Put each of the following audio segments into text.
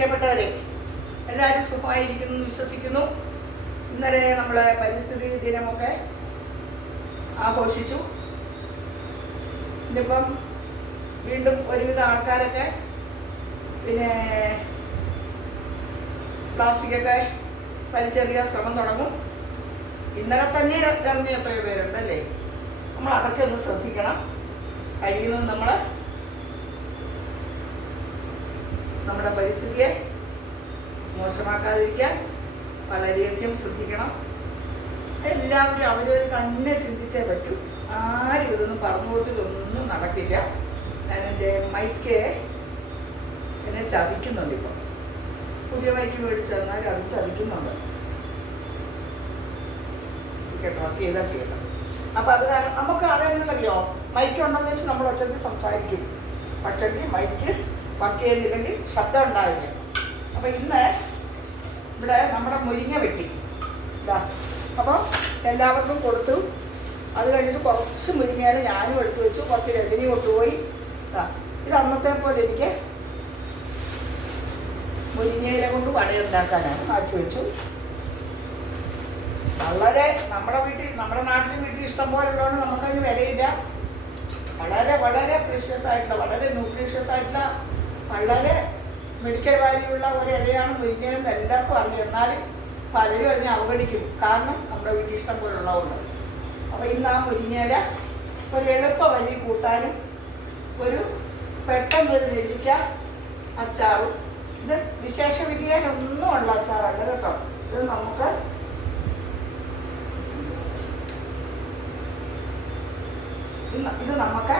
പ്രിയപ്പെട്ടവരെ എല്ലാവരും സുഖമായിരിക്കുന്നു വിശ്വസിക്കുന്നു. ഇന്നലെ നമ്മളെ പരിസ്ഥിതി ദിനമൊക്കെ ആഘോഷിച്ചു. ഇന്നിപ്പം വീണ്ടും ഒരുവിധ ആൾക്കാരൊക്കെ പിന്നെ പ്ലാസ്റ്റിക്കൊക്കെ വലിച്ചെറിയാൻ ശ്രമം തുടങ്ങും. ഇന്നലെ തന്നെ ഇറങ്ങി എത്രയോ പേരുണ്ടല്ലേ? നമ്മൾ അതൊക്കെ ഒന്ന് ശ്രദ്ധിക്കണം. കഴിയുന്നത് നമ്മൾ നമ്മുടെ പരിസ്ഥിതിയെ മോശമാക്കാതിരിക്കാൻ വളരെയധികം ശ്രദ്ധിക്കണം. എല്ലാവരും അവരവർ തന്നെ ചിന്തിച്ചേ പറ്റൂ. ആരും ഇതൊന്നും പറഞ്ഞുകൊണ്ടിതൊന്നും നടക്കില്ല. ഞാൻ എന്റെ മൈക്ക് എന്നെ ചതിക്കുന്നുണ്ട് ഇപ്പം. പുതിയ മൈക്ക് മേടിച്ചു തന്നാൽ അത് ചതിക്കുന്നുണ്ട്. കേട്ടോ? ചെയ്താൽ ചെയ്യണം അപ്പം അത് കാരണം നമുക്ക് അതെന്നറിയോ മൈക്ക് ഉണ്ടെന്ന് വെച്ച് നമ്മൾ ഒച്ചത്തിൽ സംസാരിക്കും. പക്ഷേ മൈക്ക് വർക്ക് ചെയ്യുന്നില്ലെങ്കിൽ ശബ്ദം ഉണ്ടാവില്ല. അപ്പൊ ഇന്ന് ഇവിടെ നമ്മുടെ മുരിങ്ങ വെട്ടി. ഇതാ. അപ്പോൾ എല്ലാവർക്കും കൊടുത്തു. അത് കഴിഞ്ഞിട്ട് കുറച്ച് മുരിങ്ങയില ഞാനും എടുത്തു വെച്ചു. കുറച്ച് രജനി കൊണ്ടുപോയി. ഇതാ. ഇത് അന്നത്തെ പോലെ എനിക്ക് മുരിങ്ങയില കൊണ്ട് വടയുണ്ടാക്കാനാണ് മാറ്റി വെച്ചു. വളരെ നമ്മുടെ വീട്ടിൽ നമ്മുടെ നാട്ടിൽ വീട്ടിൽ ഇഷ്ടം പോലെ നമുക്കതിന് വിലയില്ല. വളരെ വളരെ പ്രീഷ്യസ് ആയിട്ടുള്ള വളരെ ന്യൂട്രീഷ്യസ് ആയിട്ടുള്ള വളരെ മെഡിക്കൽ വാല്യുള്ള ഒരു ഇലയാണ് മുരിങ്ങയെന്ന് എല്ലാവർക്കും അറിയാം. എന്നാലും പലരും അതിനെ അവഗണിക്കും. കാരണം നമ്മുടെ വീട്ടിൽ ഇഷ്ടം പോലുള്ളതുകൊണ്ട്. അപ്പോൾ ഇന്ന് ആ മുരിങ്ങയില ഒരു എളുപ്പ വഴി കൂട്ടാനും ഒരു പെട്ടെന്ന് ഒരു നെല്ലിക്ക അച്ചാറും. ഇത് വിശേഷ വിധിയാനൊന്നും ഉള്ള അച്ചാറല്ല കേട്ടോ. ഇത് നമുക്ക് ഇത് നമുക്ക്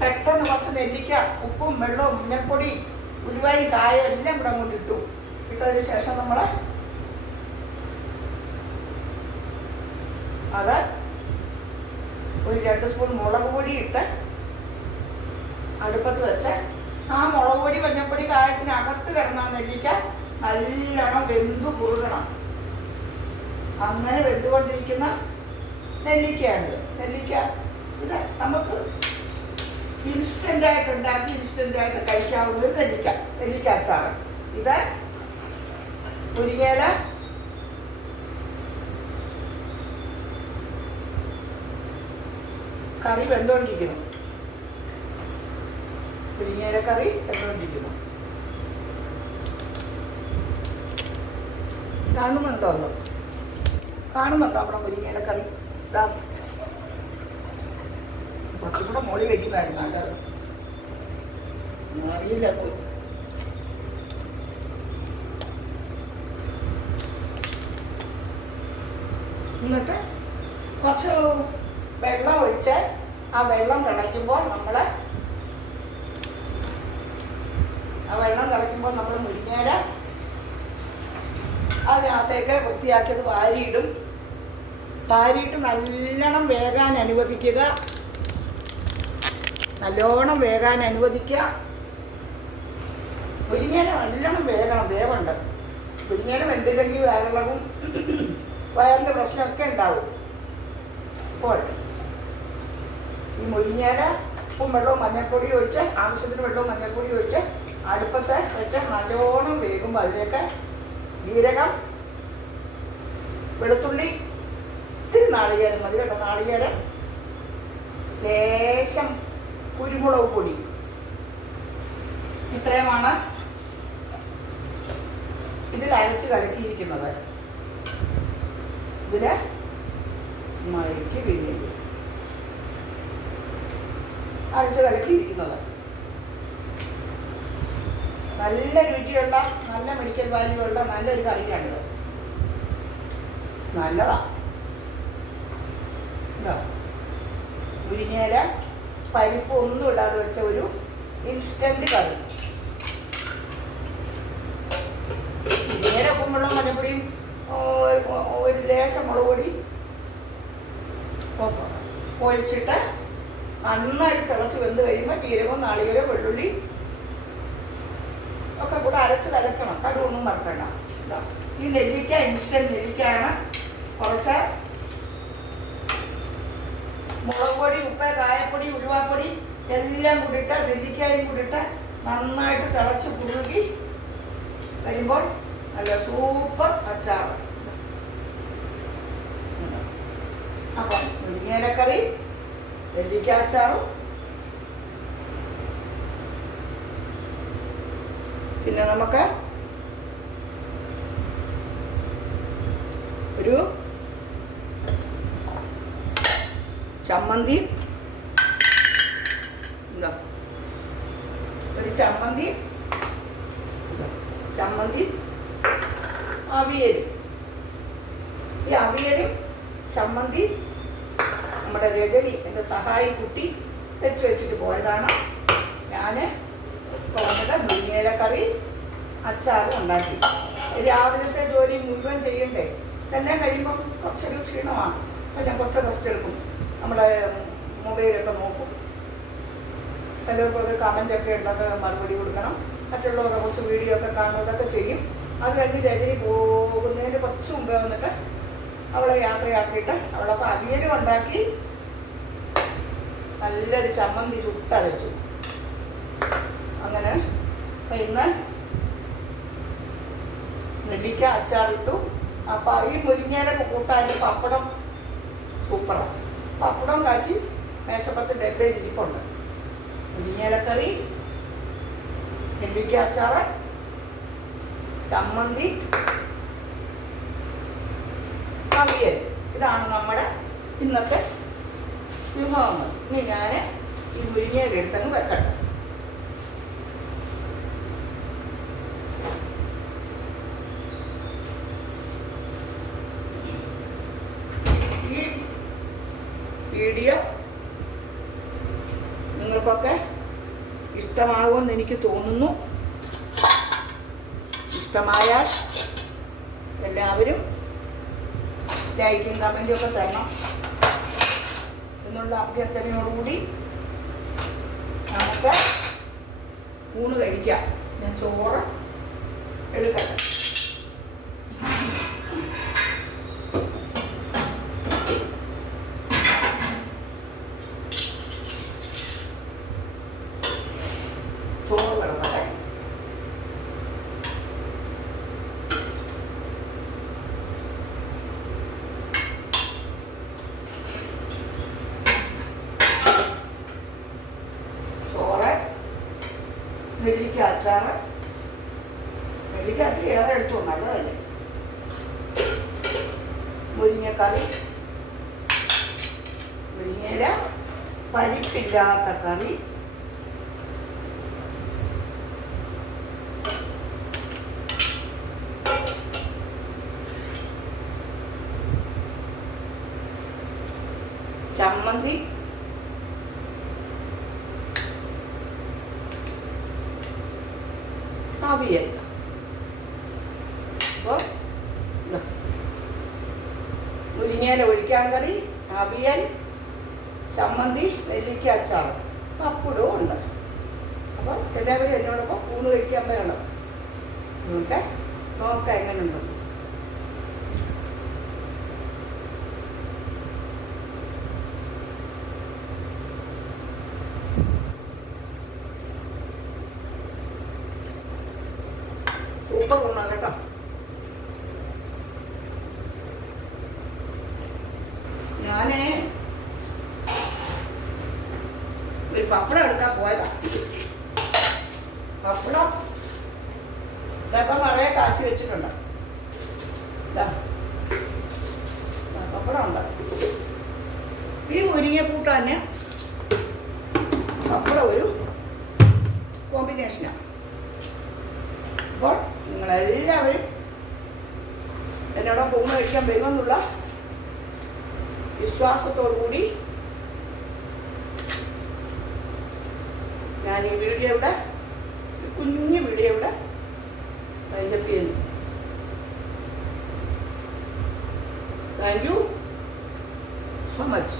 പെട്ടെന്ന് കുറച്ച് നെല്ലിക്ക ഉപ്പും വെള്ളവും മഞ്ഞൾപ്പൊടി ഉരുവായി കായ എല്ലാം കൂടെ അങ്ങോട്ട് ഇട്ടു. ഇട്ടതിന് ശേഷം നമ്മൾ അത് ഒരു രണ്ട് സ്പൂൺ മുളക് പൊടി ഇട്ട് അടുപ്പത്ത് വെച്ച് ആ മുളക് പൊടി മഞ്ഞൾപ്പൊടി കായത്തിനകത്ത് കിടന്ന നെല്ലിക്ക നല്ലോണം വെന്തു കുറുകണം. അങ്ങനെ വെന്തുകൊണ്ടിരിക്കുന്ന നെല്ലിക്കയാണിത്. നെല്ലിക്ക ഇത് നമുക്ക് ഇൻസ്റ്റന്റ് ആയിട്ട് ഉണ്ടാക്കി ഇൻസ്റ്റന്റ് ആയിട്ട് കഴിക്കാവുന്ന ഒരു നെല്ലിക്ക നെല്ലിക്ക അച്ചാറ്. ഇത് മുരിങ്ങയില കറി വെന്തോണ്ടിരിക്കുന്നു. മുരിങ്ങയില കറി വെന്തോണ്ടിരിക്കുന്നു. കാണുന്നുണ്ടോ? കാണുന്നുണ്ടോ നമ്മുടെ മുരിങ്ങയില കറി? ഇതാ. കൂടെ മോളി വെക്കുന്നതായിരുന്നു നല്ലത് അറിയില്ല പോയി എന്നിട്ട് കുറച്ച് വെള്ളം ഒഴിച്ച് ആ വെള്ളം തിളയ്ക്കുമ്പോൾ നമ്മൾ ആ വെള്ളം തിളയ്ക്കുമ്പോൾ നമ്മൾ മുരിങ്ങേര അതിനകത്തേക്ക് വൃത്തിയാക്കിയത് വാരിയിടും. വാരിയിട്ട് നല്ലോണം വേകാൻ അനുവദിക്കുക. നല്ലോണം വേകാൻ അനുവദിക്കുക. മുരിങ്ങേല നല്ലോണം വേകണം വേവുണ്ട്. മുരിങ്ങേല വെന്തില്ലെങ്കിൽ വയറിളകും. വയറിന്റെ പ്രശ്നമൊക്കെ ഉണ്ടാവും. അപ്പോൾ ഈ മുരിങ്ങേല ഉപ്പും വെള്ളവും മഞ്ഞൾപ്പൊടി ഒഴിച്ച് ആവശ്യത്തിന് വെള്ളവും മഞ്ഞൾപ്പൊടി ഒഴിച്ച് അടുപ്പത്ത് വെച്ച് നല്ലോണം വേകുമ്പോൾ അതിലേക്ക് ജീരകം വെളുത്തുള്ളി ഇത്തിരി നാളികേരം മതി കേട്ടോ നാളികേരം. ലേശം കുരുമുളക് പൊടി. ഇത്രയുമാണ് ഇതിൽ അരച്ച് കലക്കിയിരിക്കുന്നത്. ഇതിൽ മഴയ്ക്ക് വീഴും അരച്ച് കലക്കിയിരിക്കുന്നത്. നല്ല രുചിയുള്ള നല്ല മെഡിക്കൽ വാല്യൂ ഉള്ള നല്ലൊരു കറിയാണിത് നല്ലതാ. ഇതാ. മുരിങ്ങയില പരിപ്പ് ഒന്നും ഇടാതെ വെച്ച ഒരു ഇൻസ്റ്റന്റ് കറി. നേരെ ഉപ്പുമുള്ള മഞ്ഞപ്പൊടിയും ഒരു ലേശം മുളക് പൊടി ഒഴിച്ചിട്ട് നന്നായിട്ട് തിളച്ച് വെന്ത് കഴിയുമ്പോൾ ജീരകവും നാളികേരവും വെള്ളുള്ളി ഒക്കെ കൂടെ അരച്ച് കലക്കണം. കടുവൊന്നും മറക്കണ്ട. ഈ നെല്ലിക്ക ഇൻസ്റ്റന്റ് നെല്ലിക്കയാണ് കുറച്ച് മുളക് പൊടി ഉപ്പ് കായപ്പൊടി ഉരുവാപ്പൊടി എല്ലാം കൂടിയിട്ട് നെല്ലിക്കായും കൂടിയിട്ട് നന്നായിട്ട് തിളച്ച് കുറുകി വരുമ്പോൾ നല്ല സൂപ്പർ അച്ചാർ അപ്പം മുരിങ്ങേലക്കറി നെല്ലിക്ക അച്ചാറും പിന്നെ നമുക്ക് ഒരു ചമ്മന്തി. എന്താ ഒരു ചമ്മന്തി. ചമ്മന്തി. അവിയലും. ഈ അവിയലും ചമ്മന്തി നമ്മുടെ രജനി എന്റെ സഹായി കുട്ടി വെച്ച് വെച്ചിട്ട് പോയതാണ്. ഞാൻ തോന്നിട്ട് കറി അച്ചാറും ഉണ്ടാക്കി. രാവിലത്തെ ജോലി മുഴുവൻ ചെയ്യണ്ടേ? തന്നെ കഴിയുമ്പം കുറച്ചൊരു ക്ഷീണമാണ്. അപ്പം ഞാൻ കുറച്ച് റെസ്റ്റ് എടുക്കും. നമ്മുടെ മൊബൈലൊക്കെ നോക്കും. ചിലപ്പോൾ ഒരു കമന്റൊക്കെ ഉള്ളത് മറുപടി കൊടുക്കണം. മറ്റുള്ളവരുടെ കുറച്ച് വീഡിയോ ഒക്കെ കാണുന്നതൊക്കെ ചെയ്യും. അത് കഴിഞ്ഞ് രജനി പോകുന്നതിന് കുറച്ച് മുമ്പേ വന്നിട്ട് അവളെ യാത്രയാക്കിയിട്ട് അവളെ അവിയലും ഉണ്ടാക്കി. നല്ലൊരു ചമ്മന്തി ചുട്ടരച്ചു അങ്ങനെ ഇന്ന് നെല്ലിക്ക അച്ചാറിട്ടു. അപ്പം ഈ മുരിങ്ങേര കൂട്ടാൻ പപ്പടം സൂപ്പറാണ് പപ്പടം കാച്ചി മേശപ്പത്ത് ഡബ്ബയിൽ ഇരിപ്പുണ്ട് മുരിങ്ങയിലക്കറി നെല്ലിക്ക അച്ചാറ് ചമ്മന്തി അവിയൽ. ഇതാണ് നമ്മുടെ ഇന്നത്തെ വിഭവങ്ങൾ. ഇനി ഞാൻ ഈ മുരിങ്ങയില എടുത്തങ്ങ് വെക്കട്ടെ ഈ വീഡിയോ നിങ്ങൾക്കൊക്കെ ഇഷ്ടമാകുമെന്ന് എനിക്ക് തോന്നുന്നു. ഇഷ്ടമായാൽ എല്ലാവരും ലൈക്കും കമന്റും ഒക്കെ തരണം എന്നുള്ള അഭ്യർത്ഥനയോടുകൂടി നമുക്ക് ഊണ് കഴിക്കാം. ഞാൻ ചോറ് എടുക്കട്ടെ ചോറ് കിടക്കട്ടെ ചോറ് നെല്ലിക്ക അച്ചാറ്. നെല്ലിക്കകത്ത് ഏറെ എടുത്തു നല്ലതല്ലേ? മുരിങ്ങക്കറി മുരിങ്ങയില പരിപ്പില്ലാത്ത കറി ചമ്മന്തി അവിയൽ അപ്പോൾ മുരിങ്ങയില ഒഴിക്കാൻ കറി അവിയൽ ചമ്മന്തി നെല്ലിക്ക അച്ചാർ പപ്പടവും ഉണ്ട്. അപ്പോൾ എല്ലാവരും എന്നോടൊപ്പം ഊണ് കഴിക്കാൻ വരണം. നോക്കാം നോക്കാം എങ്ങനെയുണ്ട് സൂപ്പർ ഊണാണ് കേട്ടോ. ഞാനേ ഒരു പപ്പടം എടുക്കാൻ പോയതാ. പപ്പടം ഇപ്പം നിറയെ കാച്ചി വെച്ചിട്ടുണ്ട്. പപ്പടം ഉണ്ട്. ഈ മുരിങ്ങപ്പൂട്ട് തന്നെ പപ്പടം ഒരു കോമ്പിനേഷനാണ് അപ്പോൾ നിങ്ങളെല്ലാവരും ഊണ് വരുമെന്നുള്ള വിശ്വാസത്തോടു കൂടി ഞാൻ ഈ വീഡിയോ ഇവിടെ ഒരു കുഞ്ഞു വീഡിയോ ഇവിടെ താങ്ക് യു സോ മച്ച്